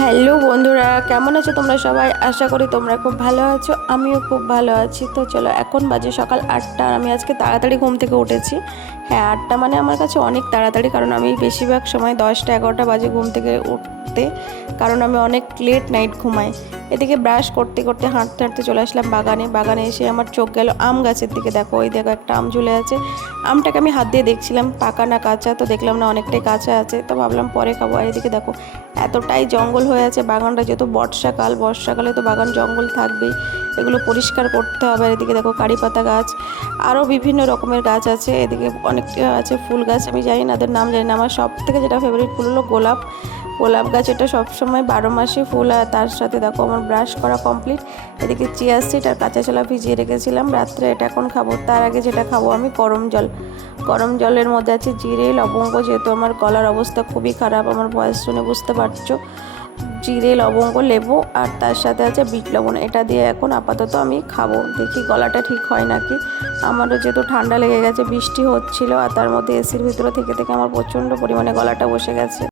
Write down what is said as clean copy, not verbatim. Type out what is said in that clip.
Hello বন্ধুরা, কেমন আছো তোমরা সবাই? আশা করি তোমরা খুব ভালো আছো, আমিও খুব ভালো আছি। তো চলো, এখন বাজে সকাল 8টা। আমি আজকে তাড়াতাড়ি ঘুম থেকে উঠেছি। হ্যাঁ, 8টা মানে আমার কাছে অনেক তাড়াতাড়ি, কারণ আমি বেশিরভাগ সময় 10টা 11টা বাজে ঘুম থেকে উঠতে, কারণ আমি অনেক লেট নাইট ঘুমাই। এদিকে ব্রাশ করতে করতে হাঁটতে হাঁটতে চলে আসলাম বাগানে এসে আমার চোখ গেল আম গাছের দিকে। দেখো, ওই দেখো একটা আম ঝুলে আছে। আমটাকে আমি হাত দিয়ে দেখছিলাম পাকা না কাঁচা, তো দেখলাম না অনেকটাই কাঁচা আছে, তো ভাবলাম পরে খাবো। আর এদিকে দেখো এতটাই জঙ্গল হয়ে আছে বাগানটা, যেহেতু বর্ষাকালে তো বাগান জঙ্গল থাকবেই, এগুলো পরিষ্কার করতে হবে। আর এদিকে দেখো কারি পাতা গাছ, আরও বিভিন্ন রকমের গাছ আছে। এদিকে অনেকটা আছে ফুল গাছ, আমি জানি না ওদের নাম জানি না। আমার সব থেকে যেটা ফেভারিট ফুল হলো গোলাপ গাছ। এটা সবসময় 12 মাসে ফুল। আর তার সাথে দেখো আমার ব্রাশ করা কমপ্লিট। এদিকে চিয়া সিড আর কাঁচা ছোলা ভিজিয়ে রেখেছিলাম রাত্রে, এটা এখন খাবো। তার আগে যেটা খাবো আমি গরম জলের মধ্যে আছে জিরে লবঙ্গ, যেহেতু আমার গলার অবস্থা খুবই খারাপ, আমার ভয়েস শুনে বুঝতে পারছো। জিরে লবঙ্গ লেবু আর তার সাথে আছে বিট লবণ, এটা দিয়ে এখন আপাতত আমি খাবো। দেখি গলাটা ঠিক হয় নাকি। আমারও যেহেতু ঠান্ডা লেগে গেছে, বৃষ্টি হচ্ছিল, আর তার মধ্যে এসির ভিতরে থেকে থেকে আমার প্রচণ্ড পরিমাণে গলাটা বসে গেছে।